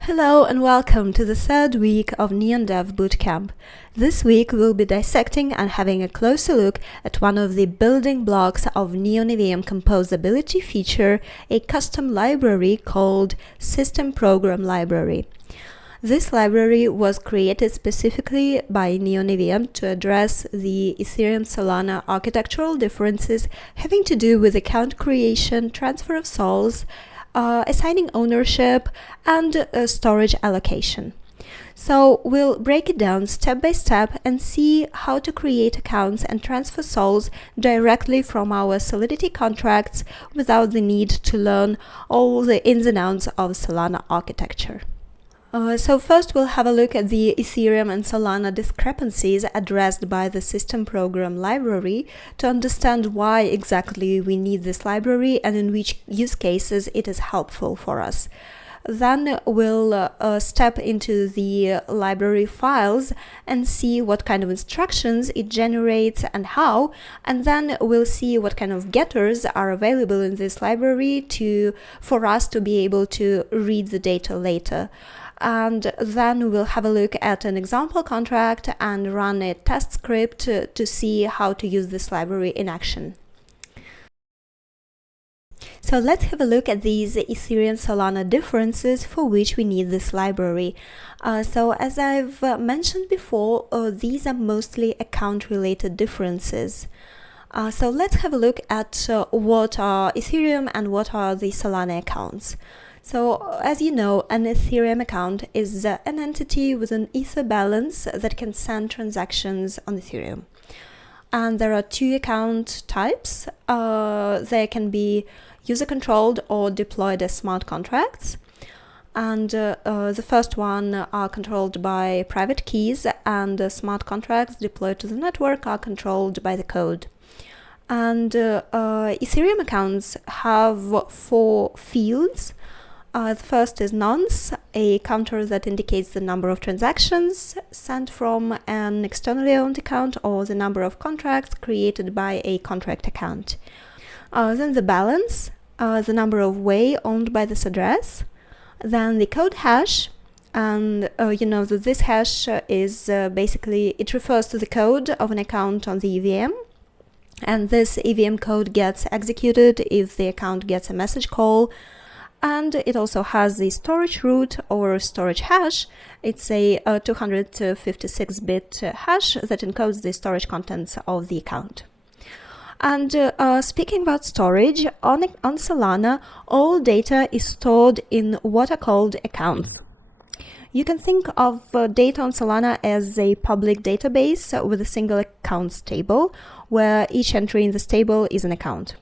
Hello and welcome to the third week of Neon Dev Bootcamp. This week we'll be dissecting and having a closer look at one of the building blocks of Neon EVM composability feature, a custom library called System Program Library. This library was created specifically by Neon EVM to address the Ethereum-Solana architectural differences having to do with account creation, transfer of sols, assigning ownership, and storage allocation. So we'll break it down step by step and see how to create accounts and transfer sols directly from our Solidity contracts without the need to learn all the ins and outs of Solana architecture. So first we'll have a look at the Ethereum and Solana discrepancies addressed by the System Program Library to understand why exactly we need this library and in which use cases it is helpful for us. Then we'll step into the library files and see what kind of instructions it generates and how, and then we'll see what kind of getters are available in this library for us to be able to read the data later. And then we'll have a look at an example contract and run a test script to see how to use this library in action. So let's have a look at these Ethereum-Solana differences for which we need this library. So as I've mentioned before, these are mostly account-related differences. So let's have a look at what are Ethereum and what are the Solana accounts. So, as you know, an Ethereum account is an entity with an Ether balance that can send transactions on Ethereum. And there are two account types. They can be user-controlled or deployed as smart contracts. And the first one are controlled by private keys, and smart contracts deployed to the network are controlled by the code. And Ethereum accounts have 4 fields. The first is nonce, a counter that indicates the number of transactions sent from an externally owned account or the number of contracts created by a contract account. Then the balance, the number of way owned by this address. Then the code hash, and you know that this hash is basically, it refers to the code of an account on the EVM. And this EVM code gets executed if the account gets a message call. And it also has the storage root or storage hash. It's a 256-bit hash that encodes the storage contents of the account. And speaking about storage, on Solana, all data is stored in what are called accounts. You can think of data on Solana as a public database with a single accounts table, where each entry in this table is an account.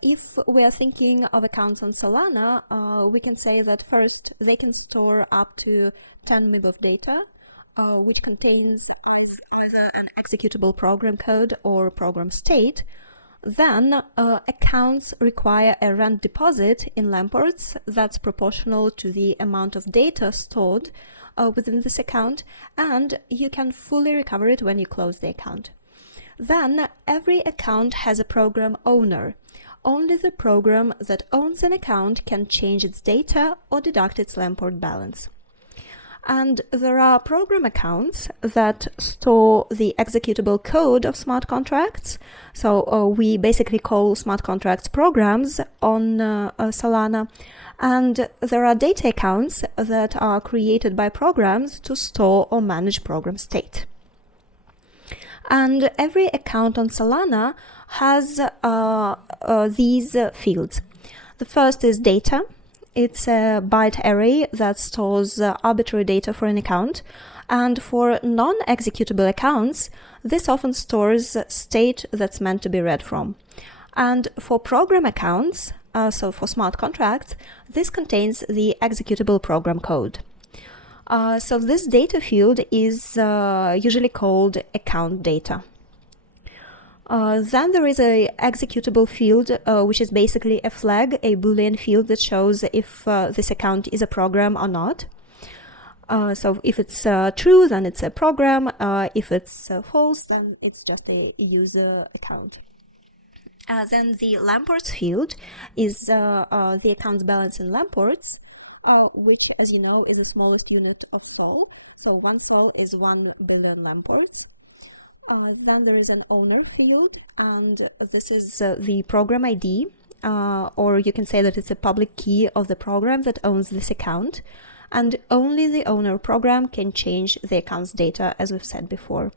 If we are thinking of accounts on Solana, we can say that first they can store up to 10 MB of data, which contains either an executable program code or program state. Then accounts require a rent deposit in Lamports that's proportional to the amount of data stored within this account, and you can fully recover it when you close the account. Then every account has a program owner. Only the program that owns an account can change its data or deduct its Lamport balance. And there are program accounts that store the executable code of smart contracts. So we basically call smart contracts programs on Solana. And there are data accounts that are created by programs to store or manage program state. And every account on Solana has these fields. The first is data. It's a byte array that stores arbitrary data for an account. And for non-executable accounts, this often stores state that's meant to be read from. And for program accounts, so for smart contracts, this contains the executable program code. So this data field is usually called account data. Then there is a executable field, which is basically a flag, a Boolean field that shows if this account is a program or not. So if it's true, then it's a program. If it's false, then it's just a user account. Then the Lamports field is the account's balance in Lamports, which, as you know, is the smallest unit of Sol. So 1 Sol is 1 billion Lamports. Then there is an owner field, and this is the program ID, or you can say that it's a public key of the program that owns this account. And only the owner program can change the account's data, as we've said before.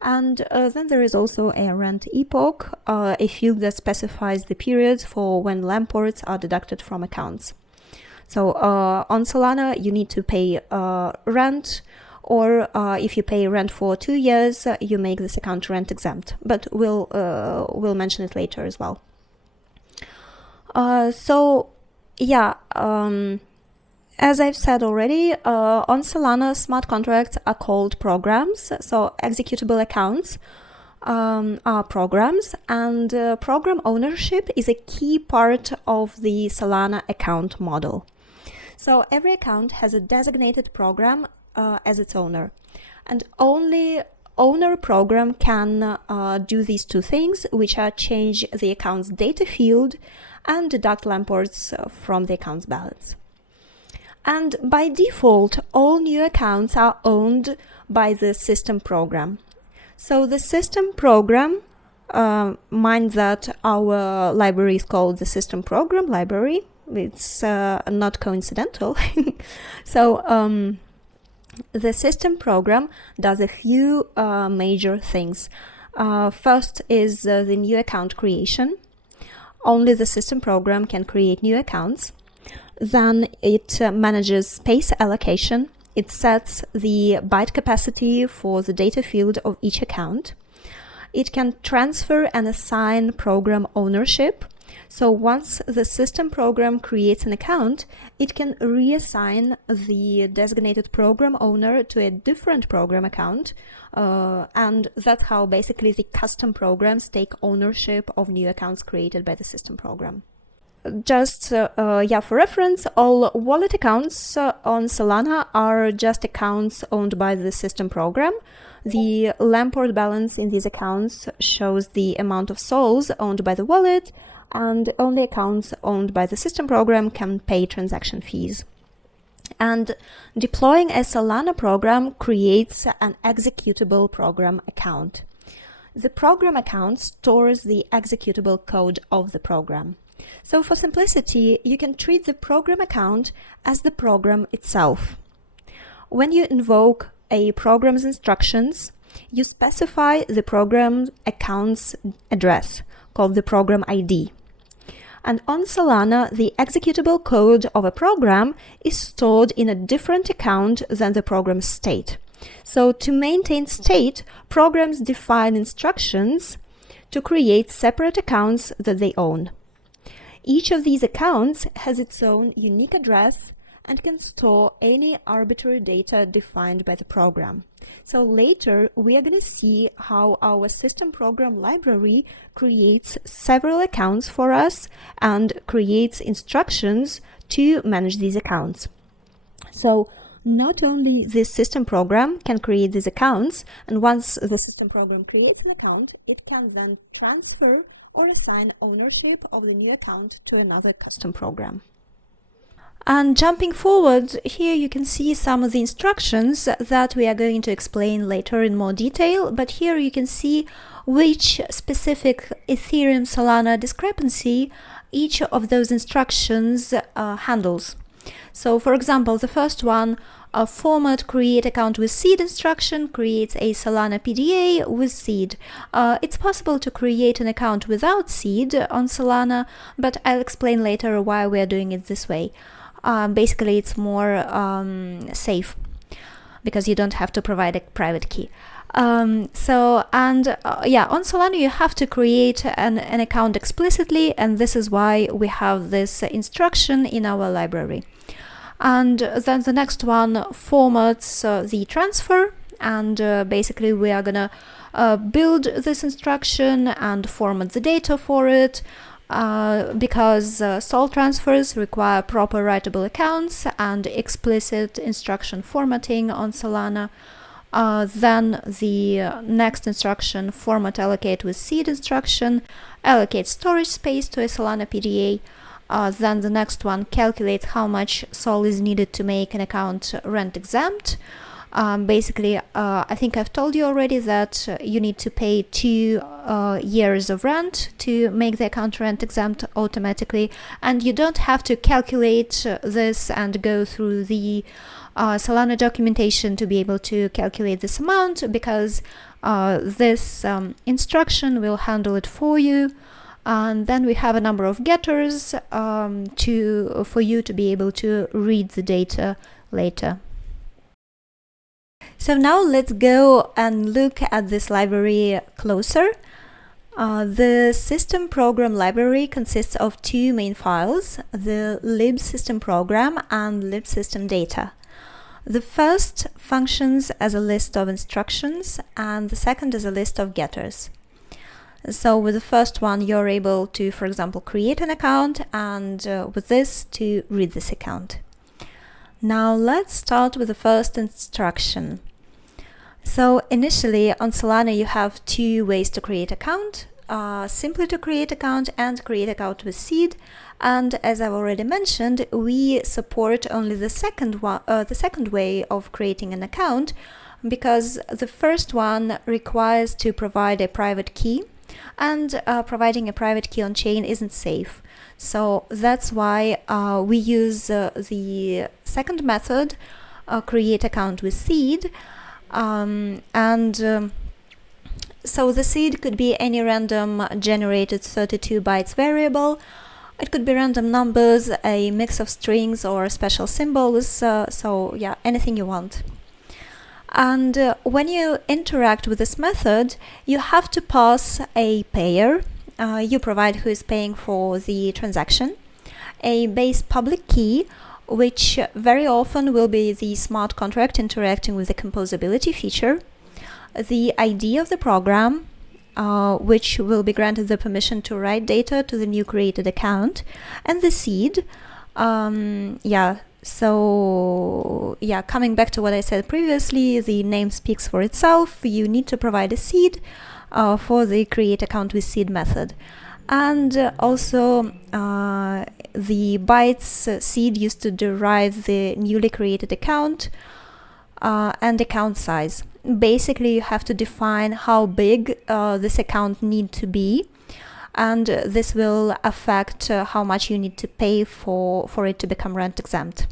And then there is also a rent epoch, a field that specifies the periods for when Lamports are deducted from accounts. So on Solana, you need to pay rent, or if you pay rent for 2 years, you make this account rent exempt. But we'll mention it later as well. As I've said already, on Solana, smart contracts are called programs. So executable accounts are programs, and program ownership is a key part of the Solana account model. So every account has a designated program as its owner, and only owner program can do these two things, which are change the account's data field and deduct Lamports from the account's balance. And by default, all new accounts are owned by the system program. So the system program, mind that our library is called the system program library. It's not coincidental. So the system program does a few major things. First is the new account creation. Only the system program can create new accounts. Then it manages space allocation. It sets the byte capacity for the data field of each account. It can transfer and assign program ownership. So once the system program creates an account, it can reassign the designated program owner to a different program account. And that's how basically the custom programs take ownership of new accounts created by the system program. Just for reference, all wallet accounts on Solana are just accounts owned by the system program. The Lamport balance in these accounts shows the amount of sols owned by the wallet, and only accounts owned by the system program can pay transaction fees. And deploying a Solana program creates an executable program account. The program account stores the executable code of the program. So for simplicity, you can treat the program account as the program itself. When you invoke a program's instructions, you specify the program account's address, called the program ID. And on Solana, the executable code of a program is stored in a different account than the program's state. So to maintain state, programs define instructions to create separate accounts that they own. Each of these accounts has its own unique address and can store any arbitrary data defined by the program. So later, we are going to see how our system program library creates several accounts for us and creates instructions to manage these accounts. So not only this system program can create these accounts, and once the system program creates an account, it can then transfer or assign ownership of the new account to another custom program. And jumping forward, here you can see some of the instructions that we are going to explain later in more detail, but here you can see which specific Ethereum Solana discrepancy each of those instructions handles. So for example, the first one, a format create account with seed instruction creates a Solana PDA with seed. It's possible to create an account without seed on Solana, but I'll explain later why we're doing it this way. Basically, it's more safe because you don't have to provide a private key. On Solana you have to create an account explicitly, and this is why we have this instruction in our library. And then the next one formats the transfer, and basically we are gonna build this instruction and format the data for it, because sol transfers require proper writable accounts and explicit instruction formatting on Solana. Then the next instruction, format allocate with seed instruction, allocate storage space to a Solana PDA. Then the next one calculates how much SOL is needed to make an account rent exempt. Basically, I think I've told you already that you need to pay 2 years of rent to make the account rent exempt automatically, and you don't have to calculate this and go through the Solana documentation to be able to calculate this amount, because this instruction will handle it for you. And then we have a number of getters for you to be able to read the data later. So now let's go and look at this library closer. The system program library consists of 2 main files, the lib system program and lib system data. The first functions as a list of instructions, and the second is a list of getters. So with the first one, you're able to, for example, create an account, and with this, to read this account. Now let's start with the first instruction. So initially on Solana, you have 2 ways to create account, simply to create account and create account with seed. And as I've already mentioned, we support only the second way of creating an account, because the first one requires to provide a private key, and providing a private key on chain isn't safe. So that's why we use the second method, create account with seed. So the seed could be any random generated 32 bytes variable. It could be random numbers, a mix of strings or special symbols, so yeah, anything you want. And when you interact with this method, you have to pass a payer. You provide who is paying for the transaction, a base public key, which very often will be the smart contract interacting with the composability feature, the ID of the program, which will be granted the permission to write data to the new created account, and the seed. Coming back to what I said previously, the name speaks for itself. You need to provide a seed for the create account with seed method. And also the bytes seed used to derive the newly created account and account size. Basically, you have to define how big this account need to be, and this will affect how much you need to pay for it to become rent exempt.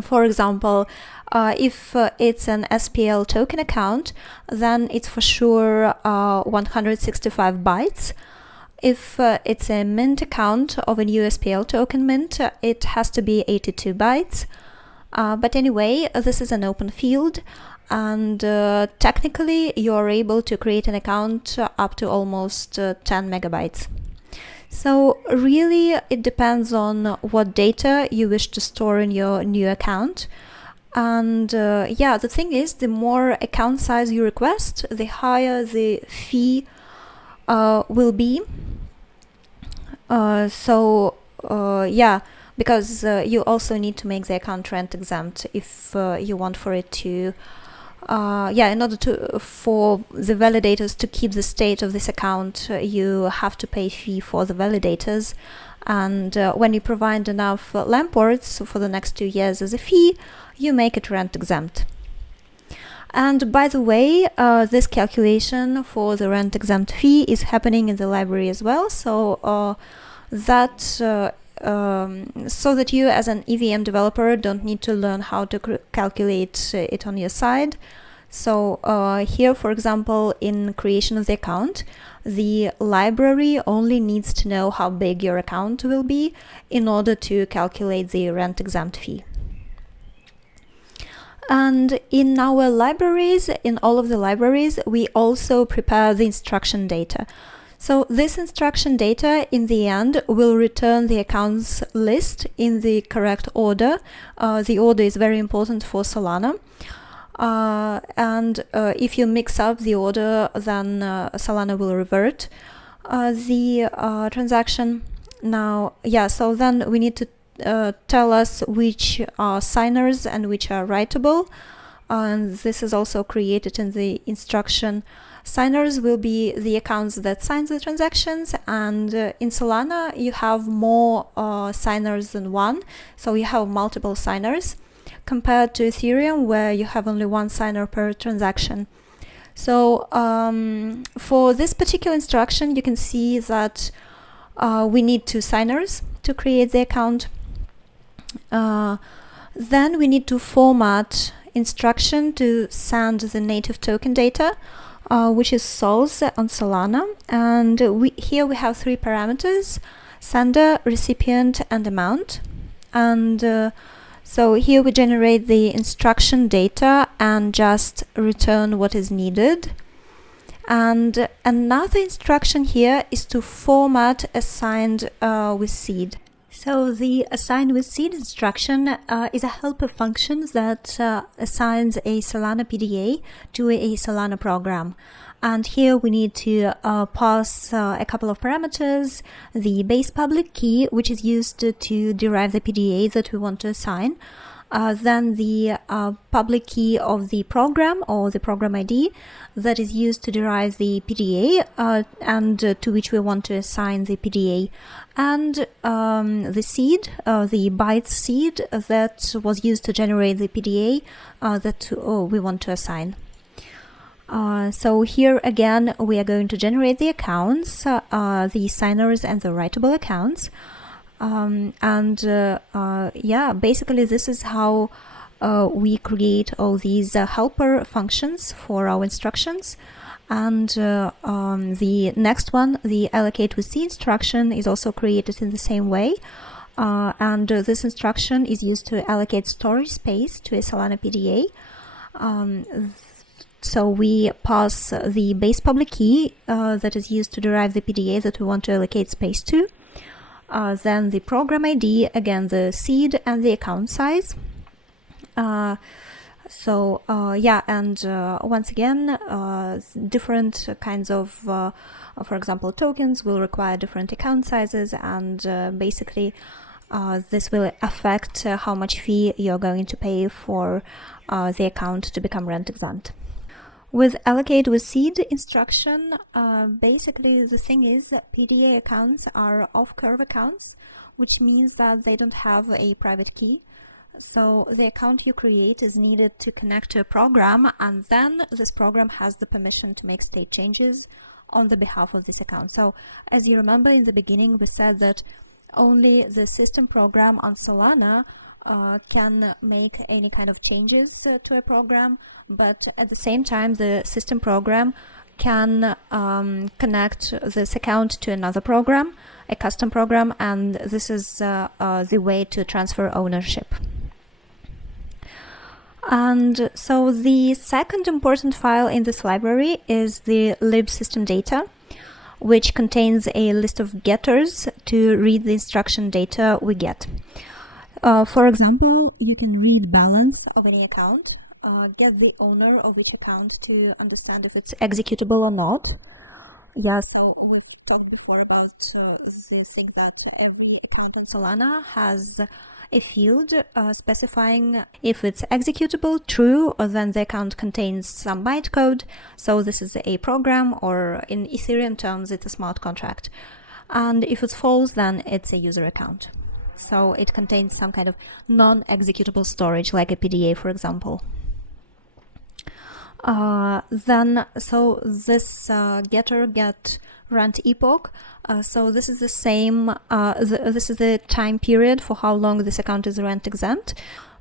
For example, if it's an SPL token account, then it's for sure 165 bytes. If it's a mint account of a new SPL token mint, it has to be 82 bytes. But anyway, this is an open field, and technically you are able to create an account up to almost 10 megabytes. So really it depends on what data you wish to store in your new account. And the thing is, the more account size you request, the higher the fee will be. Because you also need to make the account rent exempt if you want for it to in order for the validators to keep the state of this account, you have to pay fee for the validators. And when you provide enough LAMP ports for the next 2 years as a fee, you make it rent exempt. And by the way, this calculation for the rent exempt fee is happening in the library as well. So that you as an EVM developer don't need to learn how to calculate it on your side. So here, for example, in creation of the account, the library only needs to know how big your account will be in order to calculate the rent exempt fee. And in our libraries, in all of the libraries, we also prepare the instruction data. So this instruction data in the end will return the accounts list in the correct order. The order is very important for Solana. And if you mix up the order, then Solana will revert the transaction. Now, so then we need to tell us which are signers and which are writable. and this is also created in the instruction. Signers will be the accounts that sign the transactions, and in Solana you have more signers than one, so you have multiple signers, compared to Ethereum where you have only one signer per transaction. So for this particular instruction, you can see that we need 2 signers to create the account. Then we need to format instruction to send the native token data, which is sols on Solana. And here we have 3 parameters: sender, recipient, and amount. And so here we generate the instruction data and just return what is needed. And another instruction here is to format assigned with seed. So the assign with seed instruction is a helper function that assigns a Solana PDA to a Solana program. And here we need to pass a couple of parameters: the base public key, which is used to derive the PDA that we want to assign, then the public key of the program or the program ID that is used to derive the PDA and to which we want to assign the PDA, and the seed, the bytes seed that was used to generate the PDA that we want to assign. So here again we are going to generate the accounts, the signers and the writable accounts. Yeah, basically this is how we create all these helper functions for our instructions. And the next one, the allocate with C instruction, is also created in the same way. And this instruction is used to allocate storage space to a Solana PDA. So we pass the base public key that is used to derive the PDA that we want to allocate space to. Then the program ID, again the seed and the account size. Yeah, and once again, different kinds of, for example, tokens will require different account sizes, and basically this will affect how much fee you're going to pay for the account to become rent exempt. With allocate with seed instruction, basically the thing is that PDA accounts are off-curve accounts, which means that they don't have a private key. So the account you create is needed to connect to a program, and then this program has the permission to make state changes on the behalf of this account. So as you remember in the beginning, we said that only the system program on Solana can make any kind of changes to a program, but at the same time the system program can connect this account to another program, a custom program, and this is the way to transfer ownership. And so the second important file in this library is the lib system data, which contains a list of getters to read the instruction data we get. For example, you can read balance of any account, get the owner of each account to understand if it's executable or not. Yeah, so we've talked before about the thing that every account on Solana has a field specifying if it's executable, true, or then the account contains some bytecode. So this is a program, or in Ethereum terms, it's a smart contract. And if it's false, then it's a user account. So it contains some kind of non-executable storage, like a PDA, for example. So this getter get rent epoch. So this is the same. This is the time period for how long this account is rent exempt.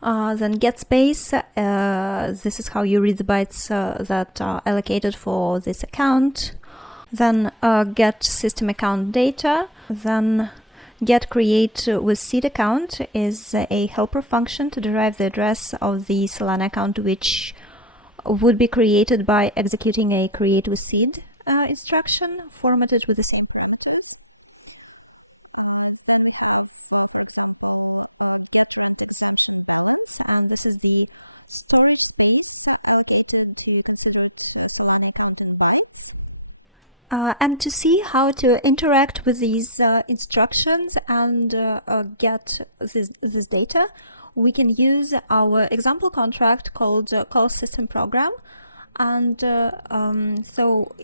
Then get space. This is how you read the bytes that are allocated for this account. Then get system account data. Then get create with seed account is a helper function to derive the address of the Solana account, which would be created by executing a create with seed instruction formatted with the same parameters. Then we have, for example, get rent exemption balance, and this is the storage space allocated to considered Solana account in bytes. And to see how to interact with these instructions and get this data, we can use our example contract called call system program. And so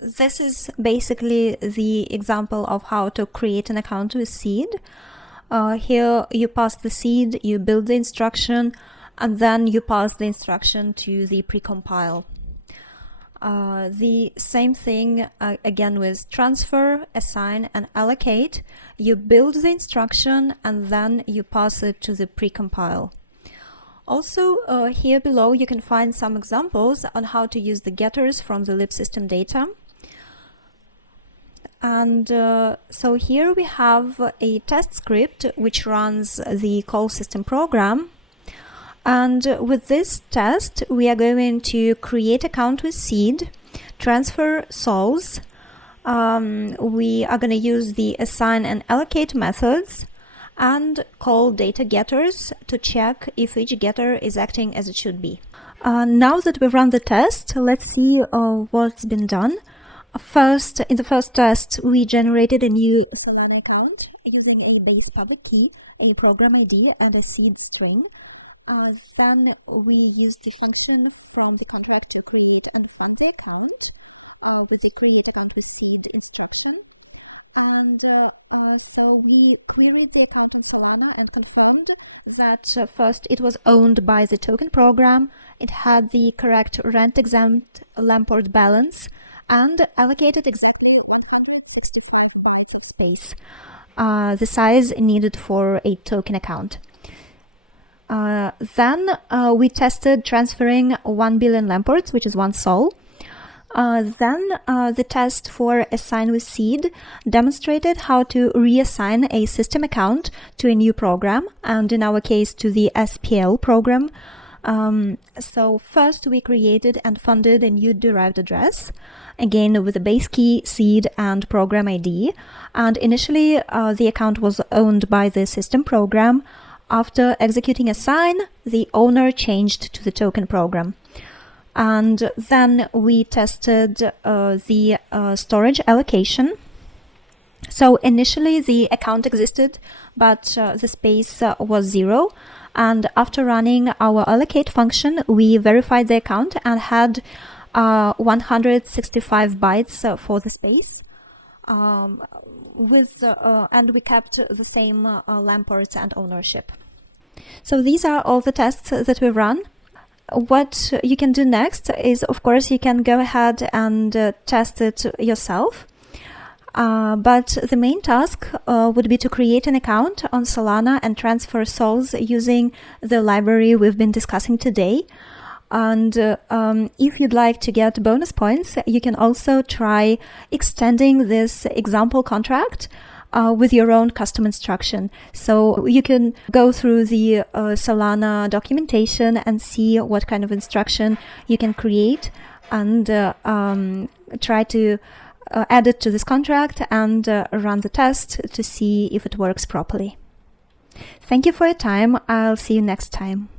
this is basically the example of how to create an account with seed. Here you pass the seed, you build the instruction, and then you pass the instruction to the precompile. The same thing again with transfer, assign, and allocate. You build the instruction and then you pass it to the precompile. Also, here below you can find some examples on how to use the getters from the libsystem data. And so here we have a test script which runs the call system program. And with this test, we are going to create account with seed, transfer sols. We are going to use the assign and allocate methods and call data getters to check if each getter is acting as it should be. Now that we've run the test, let's see what's been done. First, in the first test, we generated a new Solana account using a base public key, a program ID, and a seed string. Then we used the function from the contract to create and fund the account with the create account with seed instruction. And so we queried the account on Solana and confirmed that first it was owned by the token program, it had the correct rent-exempt Lamport balance, and allocated exactly 165 bytes of space, the size needed for a token account. Then we tested transferring 1 billion Lamports, which is 1 sol. Then the test for assign with seed demonstrated how to reassign a system account to a new program, and in our case to the SPL program. So first we created and funded a new derived address, again with a base key, seed, and program ID. And initially the account was owned by the system program. After executing assign, the owner changed to the token program. And then we tested the storage allocation. So initially the account existed, but the space was 0. And after running our allocate function, we verified the account and had 165 bytes for the space. And we kept the same Lamports and ownership. So these are all the tests that we've run. What you can do next is, of course, you can go ahead and test it yourself. But the main task would be to create an account on Solana and transfer sols using the library we've been discussing today. And if you'd like to get bonus points, you can also try extending this example contract with your own custom instruction. So you can go through the Solana documentation and see what kind of instruction you can create and try to add it to this contract and run the test to see if it works properly. Thank you for your time. I'll see you next time.